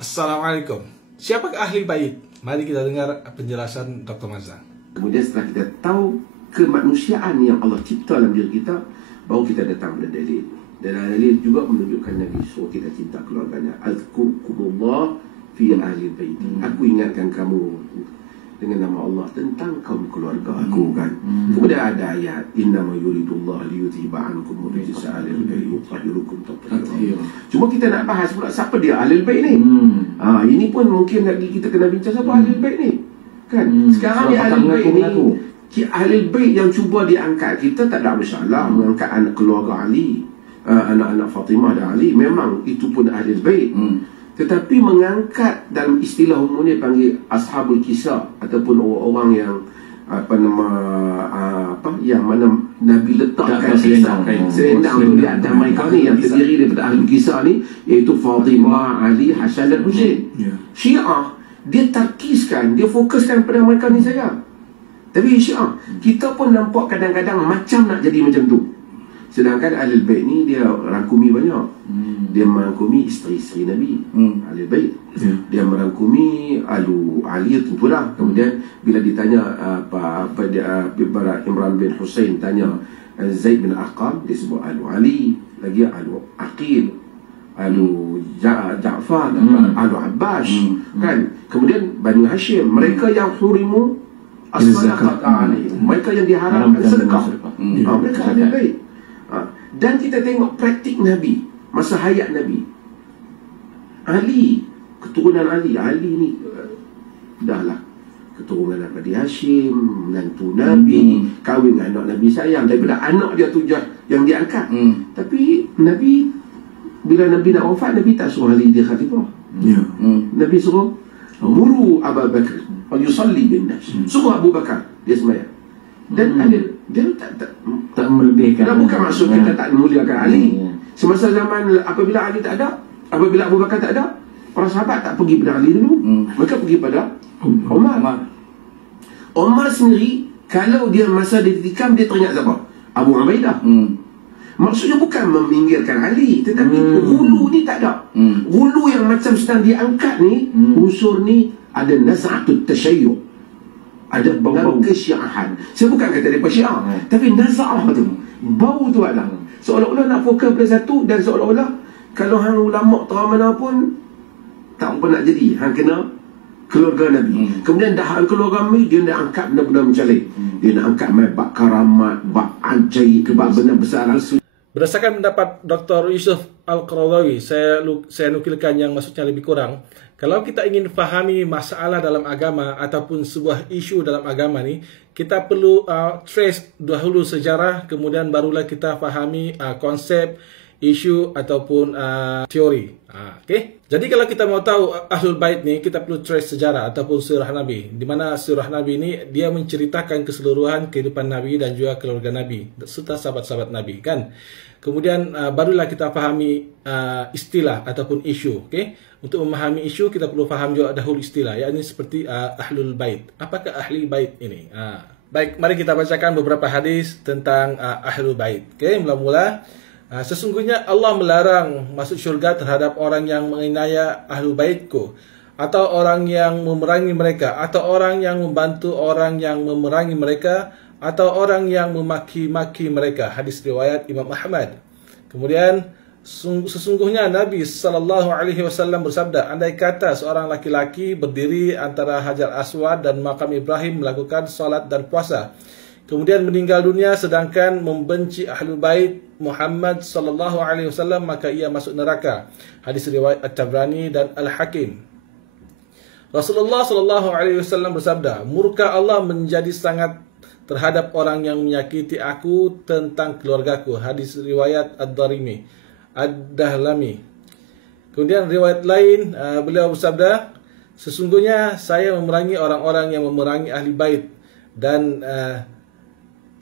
Assalamualaikum. Siapakah ahli bait? Mari kita dengar penjelasan Dr. Mazhar. Kemudian setelah kita tahu kemanusiaan yang Allah cipta dalam diri kita, baru kita datang pada dalil. Dan dalil juga menunjukkan Nabi suruh kita cinta keluarganya. Azkurkumullah fi ahli bait. Aku ingatkan kamu dengan nama Allah tentang kaum keluarga aku, kan. Kemudian ada ayat innama yuridullah liyuthiba ankum rijsa ahlil bait yutahhirukum tatheera. Cuma kita nak bahas pula siapa dia ahlul bait ni. Ini pun mungkin lagi kita kena bincang siapa ahlul bait ni, kan. Sekarang ni ahlul bait ni, ahlul bait yang cuba diangkat, kita tak ada masalah mengangkat anak keluarga Ali, anak-anak Fatimah dan Ali, memang itu pun ahlul bait. Tetapi mengangkat dalam istilah umum ni panggil ashabul kisah, ataupun orang-orang yang yang mana Nabi letakkan kisah selendang tu di atas mereka ni, yang terdiri daripada ahli kisah ni, iaitu Fatimah, Ali, Hasan dan Husain. Syiah dia tarkiskan, dia fokuskan pada mereka ni saja. Tapi Syiah kita pun nampak kadang-kadang macam nak jadi macam tu. Sedangkan Ahlul Bait ni dia rangkumi banyak. Dia merangkumi isteri-isteri Nabi, Ahlul Bait. Dia merangkumi Ali tentulah. Kemudian bila ditanya Imran bin Husain tanya Zaid bin Arqam, dia sebut Alu Ali, lagi Alu Aqil, Alu Ja'far, Alu Abbas, kan. Kemudian Bani Hashim, mereka yang hurimu as-sadaqat alaihim, mereka yang diharamkan sedekah. Mereka Ahlul Bait. Dan kita tengok praktik Nabi masa hayat Nabi. Ali, keturunan Ali ni dahlah keturunan daripada Hashim, menantu Nabi, kahwin dengan anak Nabi sayang, daripada anak dia tu yang diangkat. Tapi Nabi, bila Nabi nak wafat, Nabi tak suruh Ali dia khalifah. Nabi suruh muru Abu Bakar yusalli bin nas, suruh Abu Bakar dia sembahyang. Dan dia tak melebihkan. Dan bukan maksud kita tak memuliakan Ali. Semasa zaman apabila Ali tak ada, apabila Abu Bakar tak ada, para sahabat tak pergi pada Ali dulu. Mereka pergi pada Umar. Umar sendiri, kalau dia masa dia ditikam, dia teringat siapa? Abu Ubaidah. Maksudnya bukan meminggirkan Ali, tetapi hulu ni tak ada. Hulu yang macam sedang diangkat ni, unsur ni ada naz'atut tasyayyuh, ada bau kesyiahan. Saya bukan kata daripada Syiah, tapi naz'ah tu, bau tu ada. Seolah-olah nak fokus pada satu, dan seolah-olah kalau hang ulama' terang mana pun tak apa nak jadi, hang kena keluarga Nabi. Kemudian dah keluarga Nabi, dia nak angkat benda-benda mencalik. Dia nak angkat bab karamat, bab ajaib, bab benda besar. Berdasarkan pendapat Dr. Yusuf Al-Qaradawi, saya nukilkan yang maksudnya lebih kurang. Kalau kita ingin fahami masalah dalam agama ataupun sebuah isu dalam agama ni, kita perlu trace dahulu sejarah, kemudian barulah kita fahami konsep, isu ataupun teori. Okay? Jadi kalau kita mau tahu Ahlul Bait ni, kita perlu trace sejarah ataupun sirah Nabi. Di mana sirah Nabi ni dia menceritakan keseluruhan kehidupan Nabi dan juga keluarga Nabi serta sahabat-sahabat Nabi, kan. Kemudian barulah kita fahami istilah ataupun isu. Okay? Untuk memahami isu, kita perlu faham juga dahulu istilah, yakni seperti Ahlul Bait. Apakah Ahli Bait ini? Baik, mari kita bacakan beberapa hadis tentang Ahlul Bait. Okay, mula-mula, sesungguhnya Allah melarang masuk syurga terhadap orang yang menganiaya Ahlul Baitku, atau orang yang memerangi mereka, atau orang yang membantu orang yang memerangi mereka, atau orang yang memaki-maki mereka. Hadis riwayat Imam Ahmad. Kemudian, sesungguhnya Nabi SAW bersabda, andai kata seorang laki-laki berdiri antara Hajar Aswad dan Makam Ibrahim melakukan salat dan puasa, kemudian meninggal dunia sedangkan membenci Ahlul Bait Muhammad SAW, maka ia masuk neraka. Hadis riwayat At-Tabrani dan Al-Hakim. Rasulullah SAW bersabda, murka Allah menjadi sangat terhadap orang yang menyakiti aku tentang keluargaku. Hadis riwayat Ad-Dahlami. Kemudian riwayat lain, beliau bersabda, sesungguhnya saya memerangi orang-orang yang memerangi ahli bait dan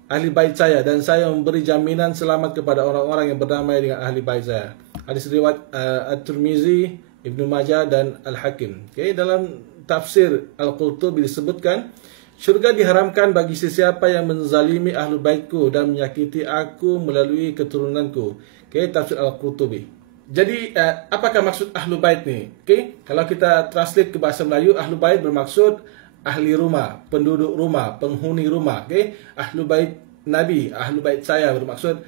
ahli bait saya, dan saya memberi jaminan selamat kepada orang-orang yang berdamai dengan ahli bait saya. Hadis riwayat At-Tirmizi, Ibnu Majah dan Al-Hakim. Okay, dalam tafsir Al-Qurtubi disebutkan, syurga diharamkan bagi sesiapa yang menzalimi Ahlul Baitku dan menyakiti aku melalui keturunanku. Okay, tafsir Al-Qurtubi. Jadi apakah maksud Ahlu Bait ni? Okey, kalau kita translate ke bahasa Melayu, Ahlu Bait bermaksud ahli rumah, penduduk rumah, penghuni rumah. Okey, Ahlu Bait Nabi, Ahlu Bait saya bermaksud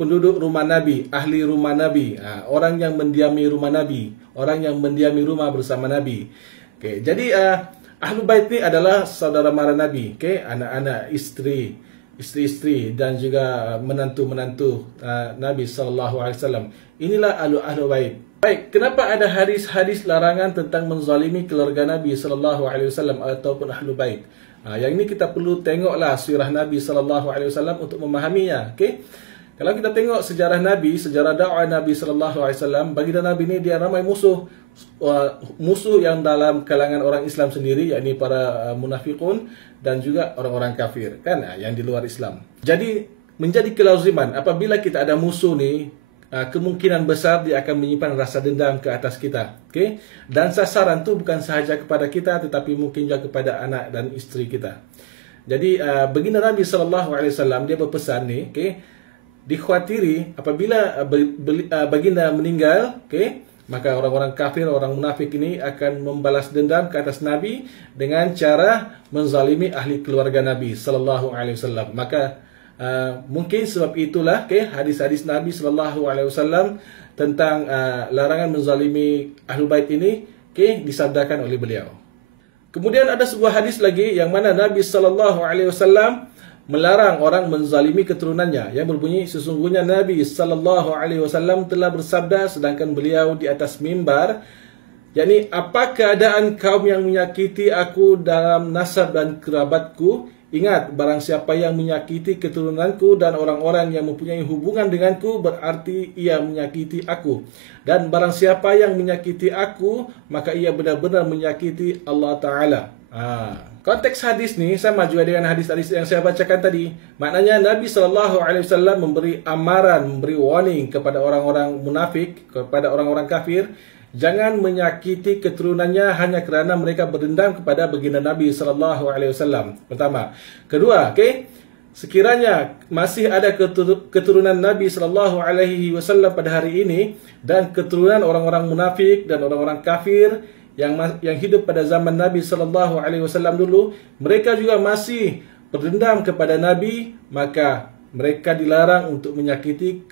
penduduk rumah Nabi, ahli rumah Nabi, orang yang mendiami rumah Nabi, orang yang mendiami rumah bersama Nabi. Okey, jadi Ahlu Bait ni adalah saudara mara Nabi, okey, anak-anak, isteri-isteri dan juga menantu-menantu Nabi SAW. Inilah Ahlu Bait. Baik, kenapa ada hadis-hadis larangan tentang menzalimi keluarga Nabi SAW ataupun Ahlu Bait? Yang ini kita perlu tengoklah sirah Nabi SAW untuk memahaminya. Okay? Kalau kita tengok sejarah Nabi, sejarah dakwah Nabi SAW, baginda Nabi ini dia ramai musuh. Musuh yang dalam kalangan orang Islam sendiri, yakni para munafiqun dan juga orang-orang kafir, kan, yang di luar Islam. Jadi menjadi kelaziman apabila kita ada musuh ni, kemungkinan besar dia akan menyimpan rasa dendam ke atas kita. Okay? Dan sasaran tu bukan sahaja kepada kita, tetapi mungkin juga kepada anak dan isteri kita. Jadi baginda Nabi SAW dia berpesan ni, okay? Dikhawatiri apabila baginda meninggal, okay? Maka orang-orang kafir, orang munafik ini akan membalas dendam ke atas Nabi dengan cara menzalimi ahli keluarga Nabi SAW. Maka mungkin sebab itulah, okay, hadis-hadis Nabi SAW tentang larangan menzalimi Ahlul Bait ini, okay, disabdakan oleh beliau. Kemudian ada sebuah hadis lagi yang mana Nabi SAW melarang orang menzalimi keturunannya, yang berbunyi, sesungguhnya Nabi SAW telah bersabda sedangkan beliau di atas mimbar, yakni, apa keadaan kaum yang menyakiti aku dalam nasab dan kerabatku? Ingat, barang siapa yang menyakiti keturunanku dan orang-orang yang mempunyai hubungan denganku, berarti ia menyakiti aku. Dan barang siapa yang menyakiti aku, maka ia benar-benar menyakiti Allah Ta'ala. Konteks hadis ni sama juga dengan hadis-hadis yang saya bacakan tadi. Maknanya Nabi SAW memberi amaran, memberi warning kepada orang-orang munafik, kepada orang-orang kafir, jangan menyakiti keturunannya hanya kerana mereka berdendam kepada baginda Nabi SAW. Pertama. Kedua, okay, sekiranya masih ada keturunan Nabi SAW pada hari ini dan keturunan orang-orang munafik dan orang-orang kafir yang hidup pada zaman Nabi SAW dulu, mereka juga masih berdendam kepada Nabi, maka mereka dilarang untuk menyakiti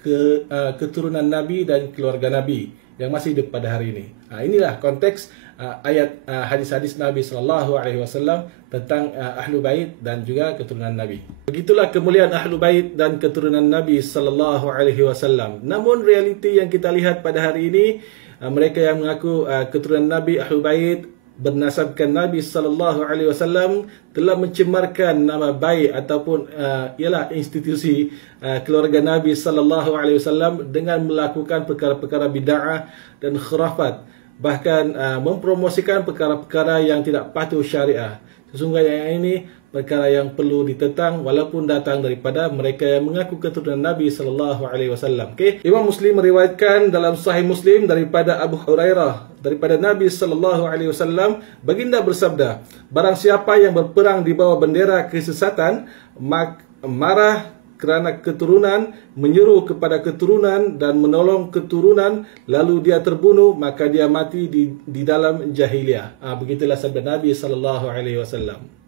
keturunan Nabi dan keluarga Nabi yang masih hidup pada hari ini. Inilah konteks ayat hadis-hadis Nabi SAW tentang Ahlu Bait dan juga keturunan Nabi. Begitulah kemuliaan Ahlu Bait dan keturunan Nabi SAW. Namun realiti yang kita lihat pada hari ini, mereka yang mengaku keturunan Nabi, Ahlu Bait, bernasabkan Nabi SAW, telah mencemarkan nama baik ataupun ialah institusi keluarga Nabi SAW dengan melakukan perkara-perkara bid'ah dan khurafat, bahkan mempromosikan perkara-perkara yang tidak patuh syariah. Sesungguhnya yang ini perkara yang perlu ditentang walaupun datang daripada mereka yang mengaku keturunan Nabi SAW. Okay? Imam Muslim meriwayatkan dalam Sahih Muslim daripada Abu Hurairah, daripada Nabi SAW, baginda bersabda, barang siapa yang berperang di bawah bendera kesesatan, marah kerana keturunan, menyeru kepada keturunan dan menolong keturunan, lalu dia terbunuh, maka dia mati di dalam jahiliyah. Begitulah sabda Nabi SAW.